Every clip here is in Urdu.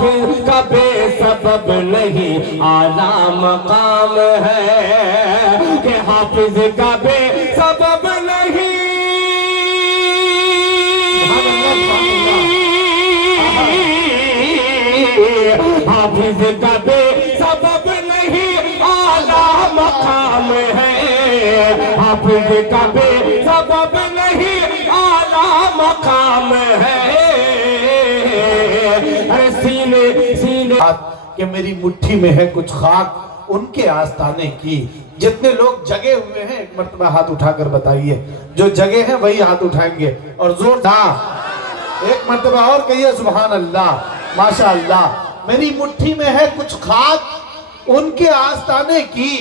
کا بے سبب نہیں اعلیٰ مقام ہے کہ حافظ کا بے سبب نہیں حافظ کا بے سبب نہیں اعلیٰ مقام ہے حافظ کا بے سبب نہیں اعلیٰ مقام ہے کہ میری مٹھی میں ہے کچھ خاک ان کے آستانے کی. جتنے لوگ جگے ہوئے ہیں ایک مرتبہ ہاتھ اٹھا کر بتائیے. جو جگے ہیں وہی ہاتھ اٹھائیں گے اور زور ایک مرتبہ اور کہیے سبحان اللہ ماشاءاللہ. میری مٹھی میں ہے کچھ خاک ان کے آستانے کی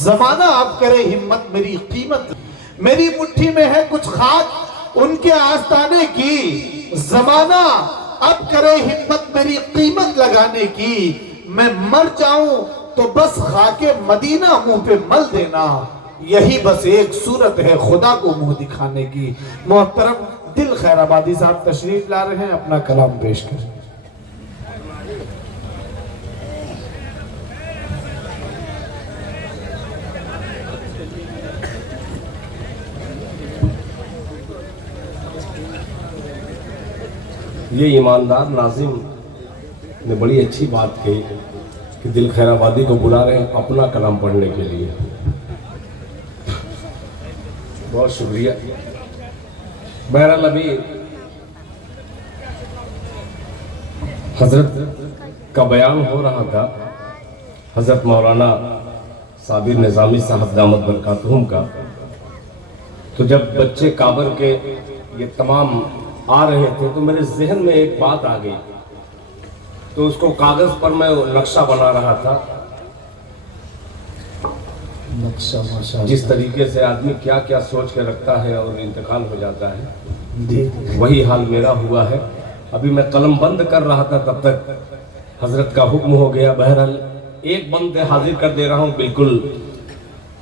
زمانہ اب کرے ہمت میری قیمت. میری مٹھی میں ہے کچھ خاک ان کے آستانے کی زمانہ اب کرے ہمت میری قیمت لگانے کی. میں مر جاؤں تو بس خاک مدینہ منہ پہ مل دینا. یہی بس ایک صورت ہے خدا کو منہ دکھانے کی. محترم دل خیر آبادی صاحب تشریف لا رہے ہیں اپنا کلام پیش کریں. یہ ایماندار ناظم نے بڑی اچھی بات کہی کہ دل خیر آبادی کو بلا رہے ہیں اپنا کلام پڑھنے کے لیے. بہت شکریہ. بہرحال ابھی حضرت کا بیان ہو رہا تھا حضرت مولانا صابر نظامی صاحب دامت برکاتہم کا. تو جب بچے کابر کے یہ تمام آ رہے تھے تو میرے ذہن میں ایک بات آ گئی. تو اس کو کاغذ پر میں نقشہ بنا رہا تھا. جس طریقے سے آدمی کیا کیا سوچ کے رکھتا ہے اور انتقال ہو جاتا ہے وہی حال میرا ہوا ہے. ابھی میں قلم بند کر رہا تھا تب تک حضرت کا حکم ہو گیا. بہرحال ایک بند حاضر کر دے رہا ہوں. بالکل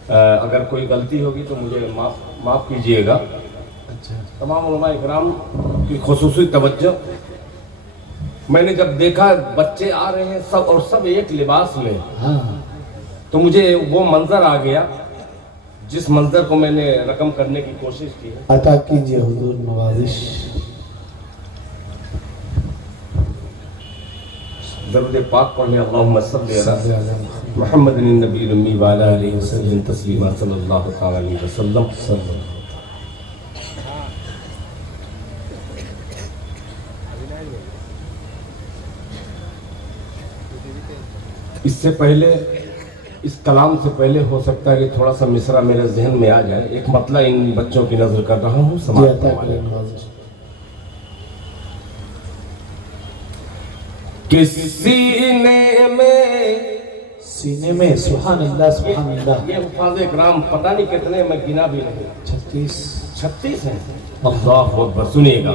اگر کوئی غلطی ہوگی تو مجھے معاف کیجئے گا. تمام علماء اکرام کی خصوصی توجہ. میں نے جب دیکھا بچے آ رہے ہیں سب اور سب ایک لباس میں تو مجھے وہ منظر آ گیا جس منظر کو میں نے رقم کرنے کی کوشش کی. عطا کیجئے حضور نوازش. درود پاک پڑھیں. اللہم صلی علی محمد النبی الامی وعلی آلہ وسلم تسلیما صلی اللہ تعالی علیہ وسلم. اس سے پہلے اس کلام سے پہلے ہو سکتا ہے کہ تھوڑا سا مصرع میرے ذہن میں آ جائے. ایک مطلع ان بچوں کی نظر کر رہا ہوں. سماعت فرمائیں. کہ سینے میں سبحان اللہ سبحان اللہ. یہ حفاظ اکرام پتہ نہیں کتنے میں گنا بھی نہیں. 36 ہیں. اللہ اکبر. سنیے گا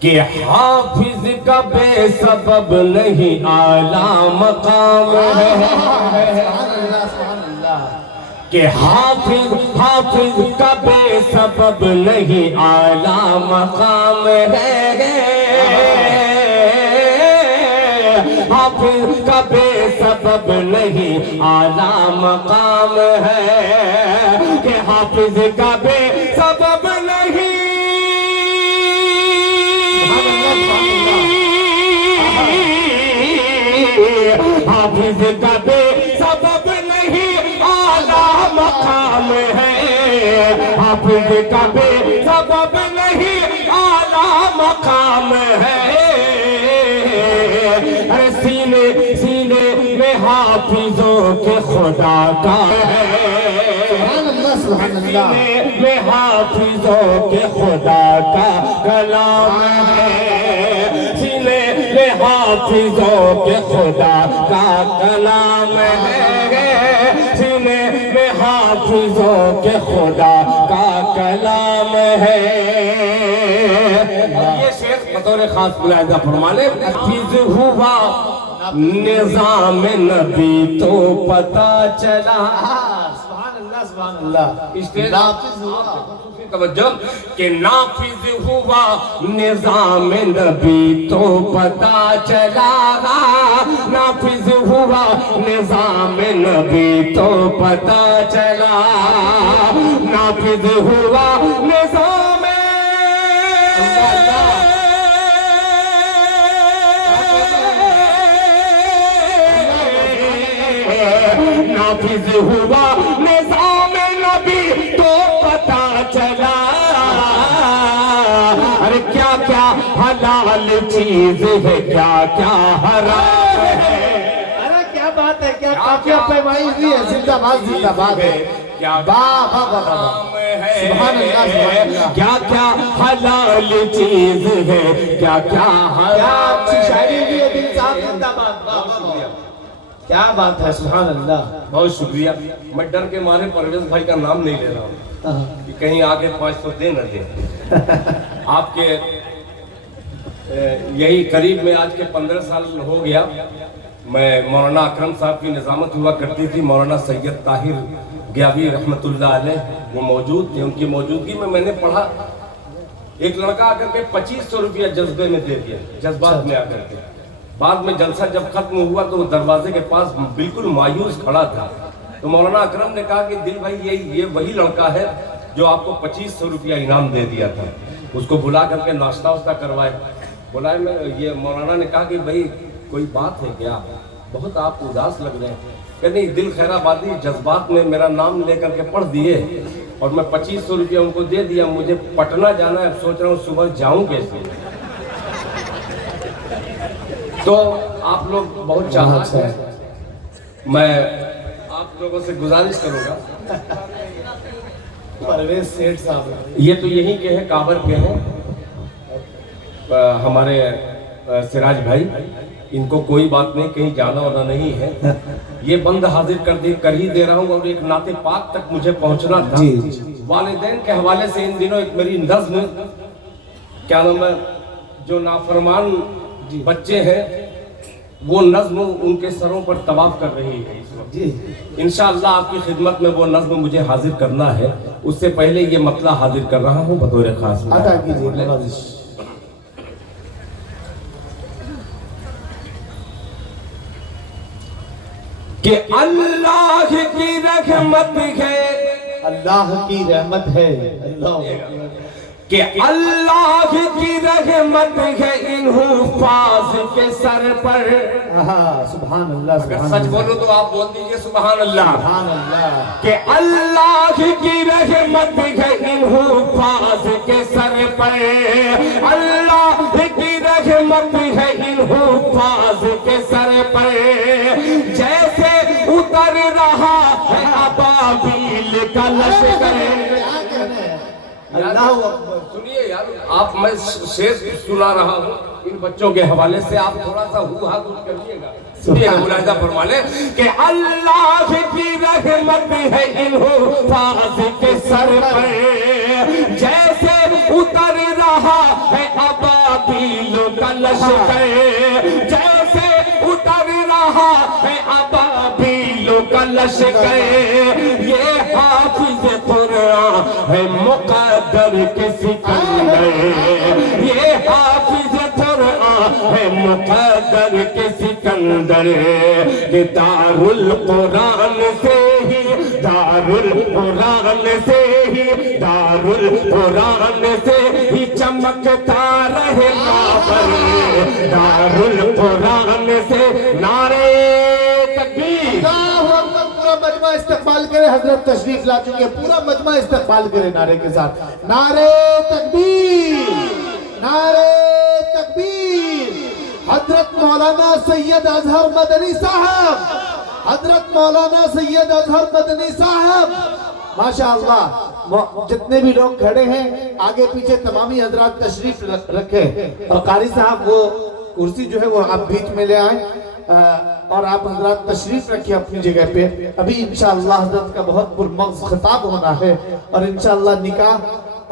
کہ حافظ کا بے سبب نہیں اعلیٰ مقام ہے کہ حافظ کا بے سبب نہیں اعلیٰ مقام ہے. حافظ کا بے سبب نہیں اعلیٰ مقام ہے کہ حافظ کا بے سبب نہیں حافظ کا بے سبب نہیں اعلیٰ مقام ہے. حافظ کا بے سبب نہیں اعلیٰ مقام ہے. سینے میں حافظوں کے خدا کا ہے. سینے میں حافظوں کے خدا کا کلام ہے. سینے میں حافظوں کے خدا کا کلام ہے. سینے میں حافظوں کے خدا کا کلام ہے. یہ شیخ بطور خاص ملاحظہ فرما لیں. حافظ ہوا نظام نبی تو پتہ چلا. سبحان اللہ اسٹیج نافذ ہوا خصوصی توجہ کہ نافذ ہوا نظام نبی تو پتہ چلا نافذ ہوا نظام نبی تو پتہ چلا نافذ ہوا نظام نافذ ہوا نظام نبی تو پتہ چلا ارے کیا کیا حلال چیز ہے کیا کیا حرام ہے ارے کیا بات ہے کیا کافیہ پیمائی ہوئی ہے زندہ باد ہے کیا واہ واہ واہ واہ سبحان اللہ سبحان اللہ کیا کیا حلال چیز ہے کیا کیا کیا حرام اچھی شاعری ہے ہوئی ہے دل صاحب زندہ باد واہ واہ واہ کیا بات ہے سبحان اللہ بہت شکریہ میں ڈر کے مارے پرویز بھائی کا نام نہیں لے رہا ہوں کہ کہیں آگے 500 دے نہ دیں آپ کے یہی قریب میں آج کے 15 سال ہو گیا میں مولانا اکرم صاحب کی نظامت ہوا کرتی تھی مولانا سید طاہر گیاوی رحمت اللہ علیہ وہ موجود تھے ان کی موجودگی میں نے پڑھا ایک لڑکا آ کر کے 2500 روپیہ جذبے میں دے دیا جذبات میں آ کر کے بعد میں جلسہ جب ختم ہوا تو وہ دروازے کے پاس بالکل مایوس کھڑا تھا تو مولانا اکرم نے کہا کہ دل بھائی یہ وہی لڑکا ہے جو آپ کو 2500 روپیہ انعام دے دیا تھا اس کو بلا کر کے ناشتہ واشتہ کروائے بلائے میں یہ مولانا نے کہا کہ بھائی کوئی بات ہے کیا بہت آپ اداس لگ رہے ہیں کہ نہیں دل خیر آبادی جذبات میں میرا نام لے کر کے پڑھ دیے اور میں 2500 روپیہ ان کو دے دیا مجھے پٹنہ جانا ہے اب سوچ رہا ہوں صبح جاؤں کیسے تو آپ لوگ بہت چاہت ہیں میں آپ لوگوں سے گزارش کروں گا پرویز سیٹھ صاحب یہ تو یہی کے ہیں کابر کے ہیں ہمارے سراج بھائی ان کو کوئی بات نہیں کہیں جانا ہونا نہیں ہے یہ بند حاضر کر ہی دے رہا ہوں اور ایک نعت پاک تک مجھے پہنچنا تھا والدین کے حوالے سے ان دنوں ایک میری نظم کیا نام ہے جو نافرمان بچے ہیں وہ نظم ان کے سروں پر طواف کر رہی ہے اس وقت انشاءاللہ آپ کی خدمت میں وہ نظم مجھے حاضر کرنا ہے اس سے پہلے یہ مطلع حاضر کر رہا ہوں بطور خاص عطا کیجیے نوازش کہ اللہ کی رحمت ہے اللہ کی رحمت ہے اللہ کہ اللہ کی رحمت ہے ان حفاظ کے سر پر سبحان اللہ اگر سچ بولو تو آپ بول دیجئے سبحان اللہ سبحان اللہ کہ اللہ کی رحمت ہے ان حفاظ کے سر پر اللہ کی رحمت ہے ان حفاظ کے سر پر جیسے اتر رہا ہے ابابیل کا لشکر سنیے یار آپ میں شعر سنا رہا ہوں ان بچوں کے حوالے سے آپ تھوڑا سا ہاتھ اٹھ کریے گا سنیے گا ملاحظہ فرما لیں کہ اللہ کی رحمت ہے ان حفاظ کے سر پر جیسے اتر رہا ہے ابابیل کا لشکر جیسے اتر رہا ہے ابابیل کا لشکر یہ حافظ قرآن ہے مقدر کے سکندر یہ حافظ قرآن ہے مقدر کے سکندر کہ دار القرآن سے ہی دار القرآن سے ہی دار القرآن سے ہی چمکتا رہے بابر دار القرآن سے نعرے تکبیر پورا مجمع استقبال کرے حضرت تشریف لا چکے پورا مجمع استقبال کرے نعرے کے ساتھ نعرے تکبیر نعرے تکبیر حضرت مولانا سید اظہر مدنی صاحب حضرت مولانا سید اظہر مدنی صاحب ماشاءاللہ جتنے بھی لوگ کھڑے ہیں آگے پیچھے تمامی حضرات تشریف رکھے اور قاری صاحب وہ کرسی جو ہے وہ آپ بیچ میں لے آئیں اور آپ حضرات تشریف رکھیں اپنی جگہ پہ ابھی انشاءاللہ حضرت کا بہت پرمغز خطاب ہونا ہے اور انشاءاللہ نکاح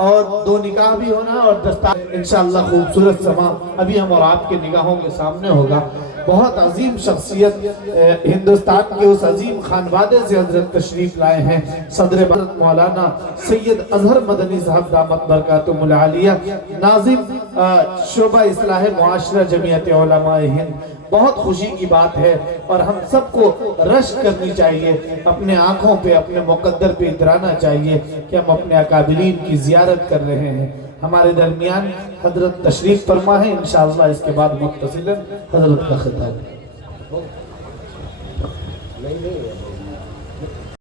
اور 2 نکاح بھی ہونا ہے اور دستار انشاءاللہ خوبصورت سما ابھی ہم اور آپ کے نگاہوں کے سامنے ہوگا. بہت عظیم شخصیت ہندوستان کے اس عظیم خانوادے سے حضرت تشریف لائے ہیں. صدر بلد مولانا سید اظہر مدنی صاحب دامت برکاتہم العالیہ، ناظم شعبہ اصلاح معاشرہ جمعیت علماء ہند. بہت خوشی کی بات ہے اور ہم سب کو رشک کرنی چاہیے، اپنے آنکھوں پہ اپنے مقدر پہ اترانا چاہیے کہ ہم اپنے اکابرین کی زیارت کر رہے ہیں. ہمارے درمیان حضرت تشریف فرما ہے، انشاءاللہ اس کے بعد متصلاً حضرت کا خطاب.